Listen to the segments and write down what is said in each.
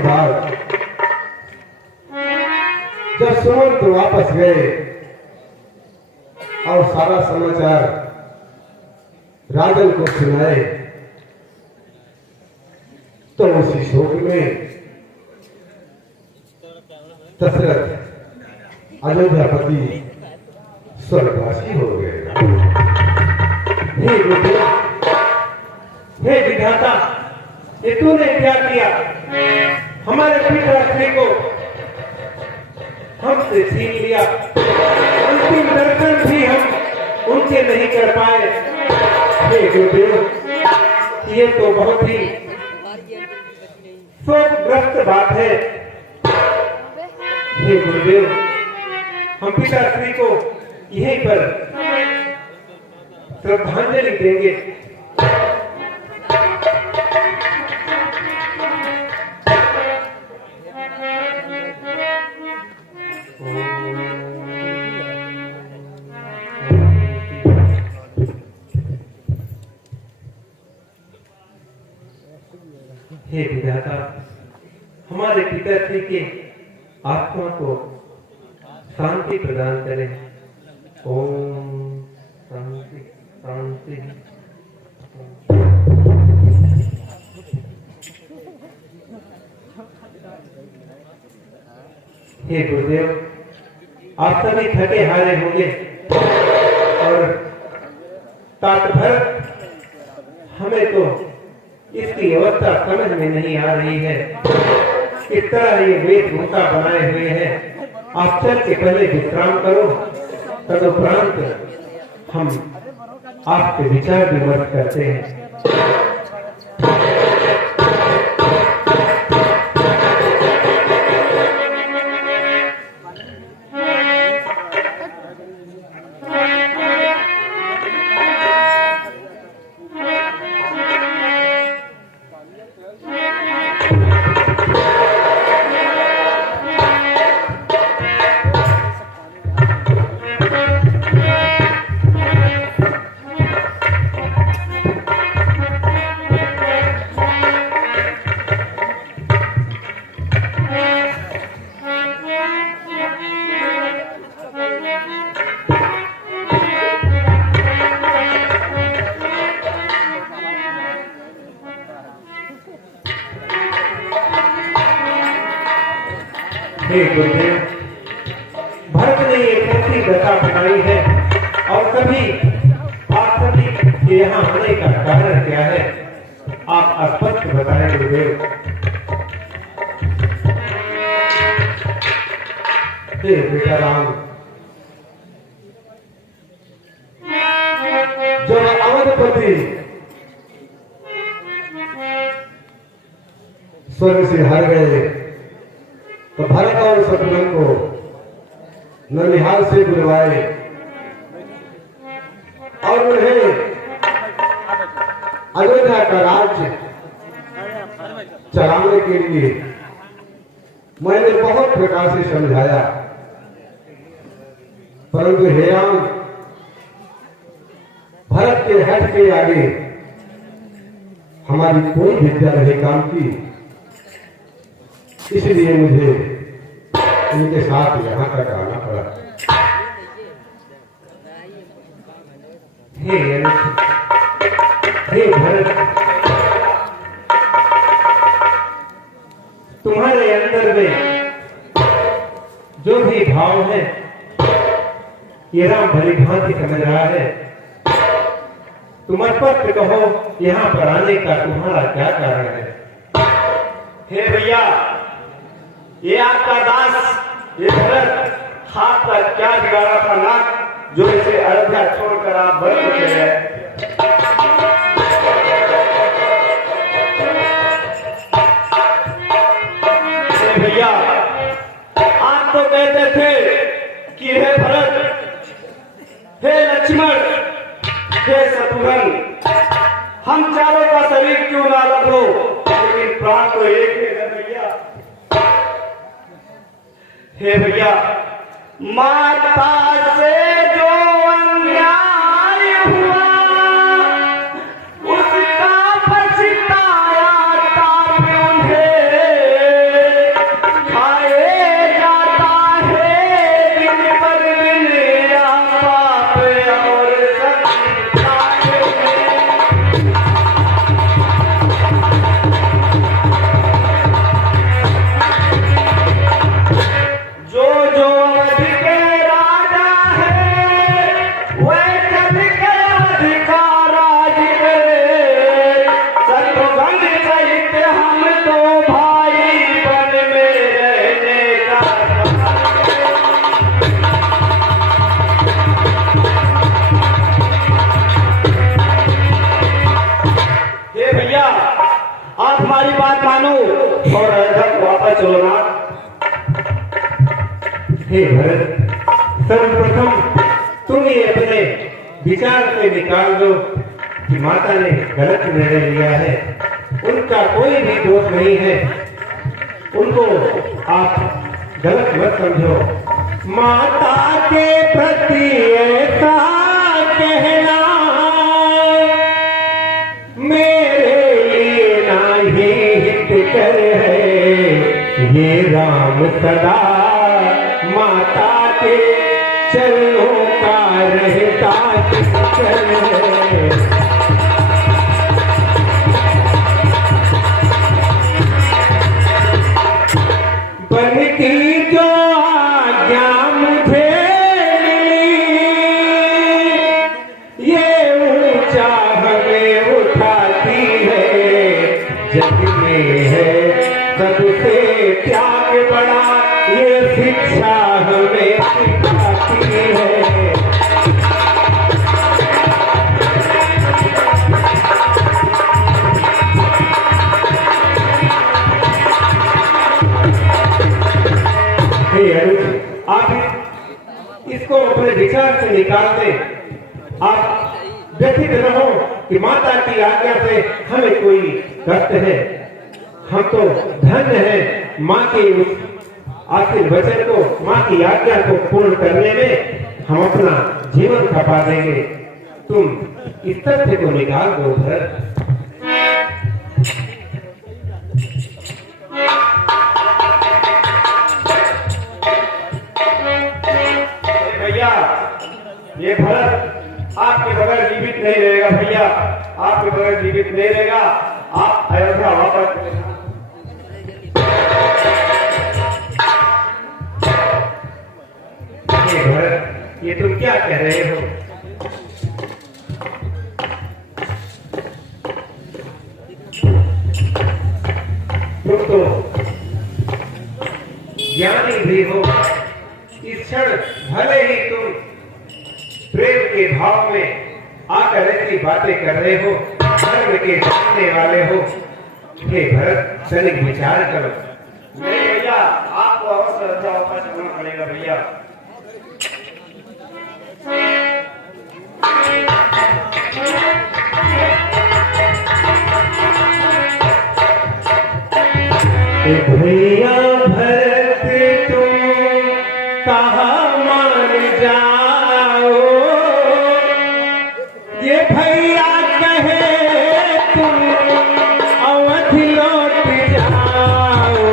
बार जब सुमंत वापस गए और सारा समाचार राजन को सुनाए तो उसी शोक में दशरथ अयोध्यापति स्वर्गवासी हो गए। हे विधाता, ये तूने क्या किया? हमारे पिता को हमसे छीन लिया। अंतिम दर्शन भी हम उनसे नहीं कर पाए। हे गुरुदेव, ये तो बहुत ही शोकग्रस्त बात है। हे गुरुदेव, हम पिताश्री को यहीं पर श्रद्धांजलि देंगे। हे विधाता, हमारे पिताश्री के आत्मा को शांति प्रदान करें। ओम शांति शांति। हे गुरुदेव, आप सभी थके हारे होंगे और तात भर हमें तो इसकी अवस्था समझ में नहीं आ रही है। इस तरह ये वेशभूषा बनाए हुए हैं। आप चल के पहले विश्राम करो, तदुपरांत हम आपके विचार विमर्श करते हैं। हे गुरुदेव, भरत ने एक ऐसी दशा बनाई है और आप सभी के यहाँ आने का कारण क्या है? आप स्पष्ट बताएं गुरुदेव। हे बेटा राम, जब अवधपति स्वर्ग से हार गए तो भरत और शत्रुघ्न को ननिहाल से बुलवाए और उन्हें अयोध्या का राज्य चलाने के लिए मैंने बहुत प्रकार से समझाया, परंतु हे राम, भरत के हट के आगे हमारी कोई विद्या नहीं काम की। इसलिए मुझे उनके साथ यहाँ तक आना पड़ा। हे भरत, तुम्हारे अंदर में जो भी भाव है ये राम भली भांति समझ रहा है। तुम स्पष्ट कहो, यहाँ पर आने का तुम्हारा क्या कारण है? हे भैया, ये आपका दास ये भरत हाथ पर क्या बिगाड़ा था नाक जो इसे अयोध्या छोड़कर आप भरत चले गए? भैया, आप तो कहते थे कि हे भरत, हे लक्ष्मण, हे शत्रुघ्न, हम चारों का शरीर क्यों ना अलग हो, लेकिन प्राण तो एक है भैया। हे भैया, माता से जो अन्याय हुआ उसका पछताया ताप उन्हें। वापस चलो नाथ। हे भरत, सर्वप्रथम तुम ये अपने विचार से निकाल दो कि माता ने गलत निर्णय लिया है। उनका कोई भी दोष नहीं है, उनको आप गलत मत समझो। माता के प्रति ऐसा कहना मेरे लिए नाही हितकर है। ये राम सदा माता के चरणों का रहता किसकर है। बनती जो आज्ञा मुझे ये ऊंचा हमें उठाती है। जग में है सबसे त्याग बड़ा, ये शिक्षा हमें सिखाती है। आप इसको अपने विचार से निकाल दें। आप व्यथित रहो कि माता की आज्ञा से हमें कोई कष्ट है। हम तो धन्य हैं माँ के उस आखिर वचन को, माँ की आज्ञा को पूर्ण करने में हम अपना जीवन खपा देंगे। तुम इस तथ्य को निकाल दो भरत। ये भरत आपके बगैर जीवित नहीं रहेगा भैया, आपके बगैर जीवित नहीं रहेगा। आप अयोध्या वापस भरत, ये तुम क्या कह रहे हो? तुम तो ज्ञानी भी हो। इस क्षण भले ही तुम प्रेम के भाव में आकर ऐसी बातें कर रहे हो, धर्म के जानने वाले हो। हे भरत, तनिक विचार करो। नहीं भैया, आपको अवश्य अयोध्या वापस जाना पड़ेगा भैया। भैया भरत, तुम कहाँ मान जाओ। ये भैया कहे तुम अवध लौट जाओ।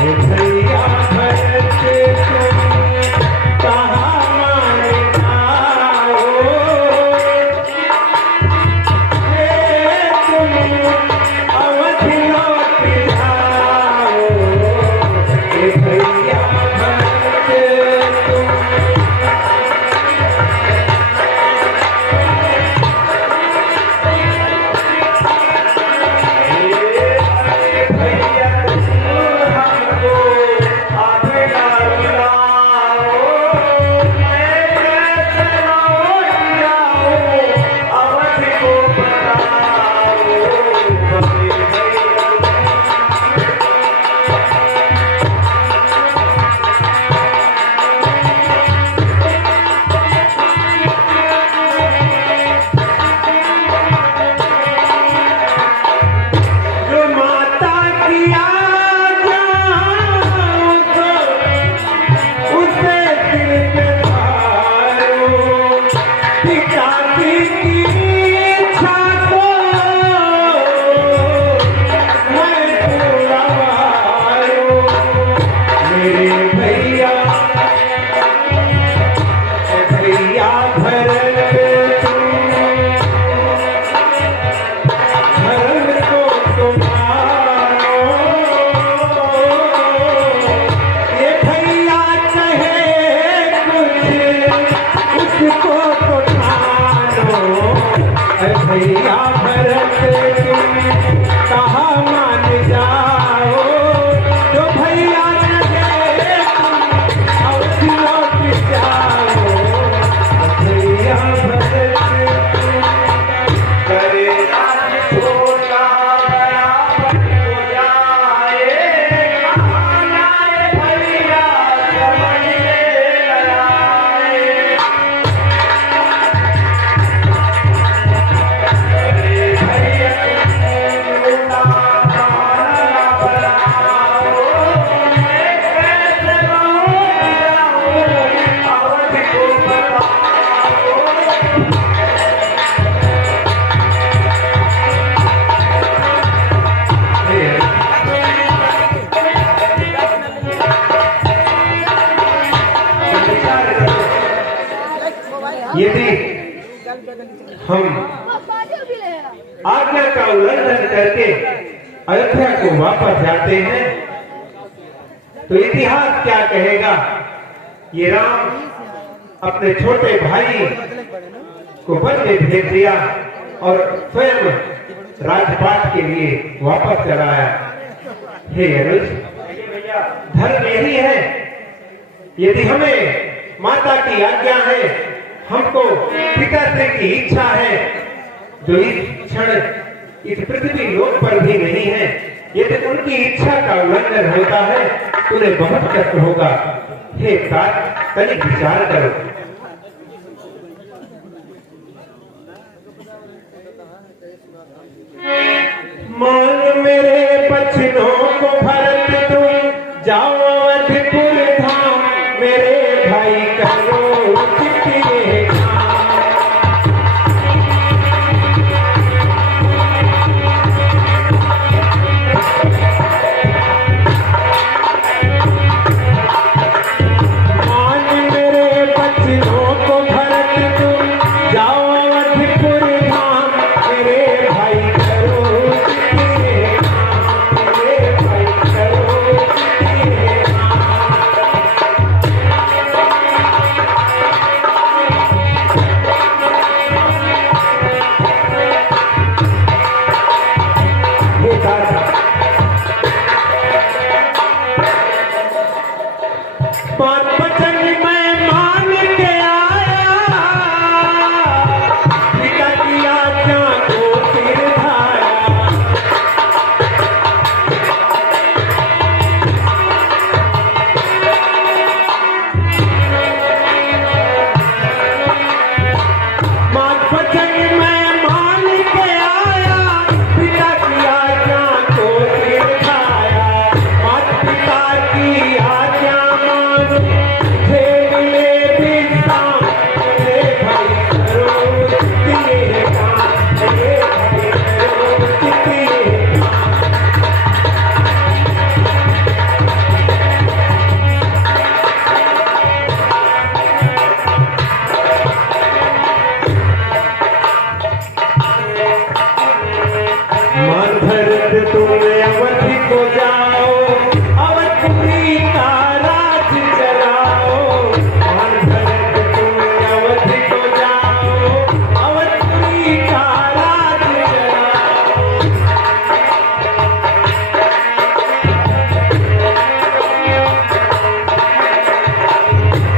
ये भैया भरत, तुम कहाँ मान जाओ। ये तुम अवध लौट जाओ। ये भैया भरत, तुम जो माता की हम आज्ञा का उल्लंघन करके अयोध्या को वापस जाते हैं तो इतिहास क्या कहेगा? ये राम अपने छोटे भाई को वन में भेज दिया और स्वयं राजपाट के लिए वापस चला आया। हे अनुज, धर्म यही है। यदि हमें माता की आज्ञा है, हमको पिताश्री की इच्छा है, जो इस क्षण इस पृथ्वी लोक पर भी नहीं है, यदि उनकी इच्छा का उल्लंघन होता है तो उन्हें बहुत कष्ट होगा। हे तात, तनिक विचार करो। मान मेरे बचनों को भरत तुम जाओ अवधपुर धाम, मेरे भाई करो उचित ये काम। मान मेरे बचनों को भरत तुम जाओ अवधपुर धाम, मेरे भाई करो उचित ये काम, मेरे भाई करो उचित ये काम। हे दादा, बात वचन मैं मान के आया, पिता की आज्ञा को सिर धाया। बात वचन मैं मान के आया, पिता की आज्ञा को सिर धाया। मात पिता की आज्ञा मान थे मिले विश्राम, मेरे भाई करो उचित ये काम, मेरे भाई करो उचित ये काम। मान भरत तुम अवधि को जाओ, अवधपुरी का राज चलाओ। मान भरत तुम अवधि को जाओ, अवधपुरी का राज चलाओ।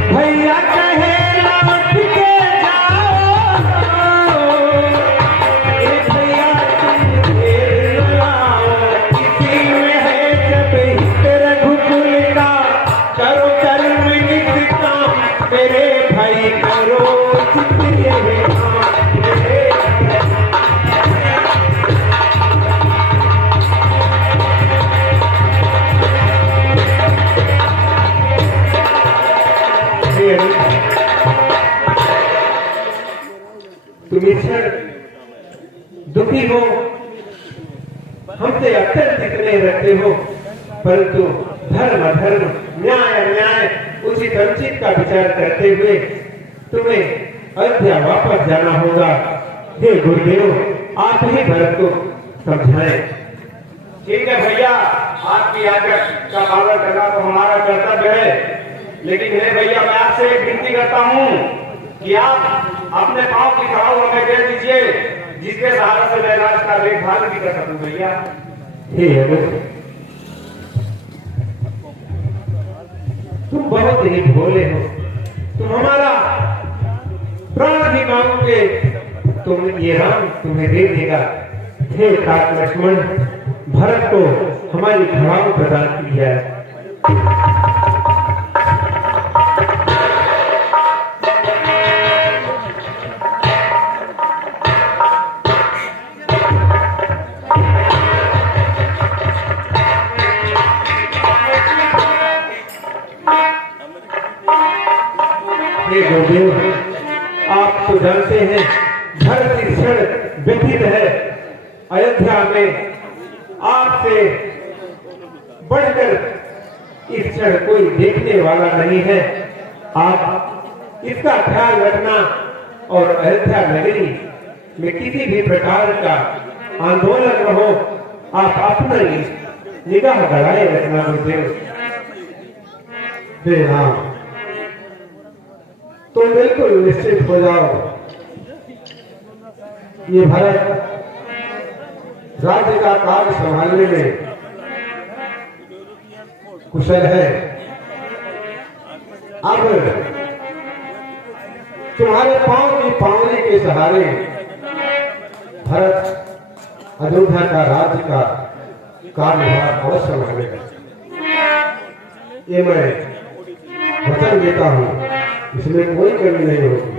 भैया कहे लौट के जाओ, ए भैया तुम देर न लाओ। इसी में है जब हित रघुकुल का, करो कर्म नित काम, मेरे भाई करो उचित ये काम, मेरे तुम इस क्षण दुखी हो, हमसे अत्यंत स्नेह रखते हो, परंतु धर्म अधर्म, न्याय अन्याय, उचित अनुचित का विचार करते हुए तुम्हें अयोध्या वापस जाना होगा। हे गुरुदेव, आप ही भरत को समझाएं। ठीक है भैया, आपकी आज्ञा का पालन करना तो हमारा कर्तव्य है, लेकिन हे भैया मैं आपसे एक विनती करता हूँ कि आप अपने पाँव की छाव हमें दे दीजिए, जिसके सहारे से मैं राज का देखभाल भी कर सकूं भैया। हे अनुज, तुम बहुत ही भोले हो। तुम हमारा प्राण भी मांगोगे, तुम ये राम तुम्हें दे देगा। हे तात लक्ष्मण, भरत को हमारी घड़ाओं प्रदान की है। हे गुरुदेव, आप तो जानते हैं भरत इस क्षण व्यथित है। अयोध्या में आपसे बढ़कर इस क्षण कोई देखने वाला नहीं है। आप इसका ख्याल रखना और अयोध्या नगरी में किसी भी प्रकार का आंदोलन न हो, आप अपना ही निगाह गड़ाए रखना गुरुदेव। हे राम, तुम बिल्कुल निश्चित हो जाओ। ये भरत राज्य का कार्य संभालने में कुशल है। अब तुम्हारे पांव की पावनी के सहारे भरत अयोध्या का राज्य का कार्यभार अवश्य संभालेगा। ये मैं वचन देता हूं, इसमें कोई कमी नहीं होगी।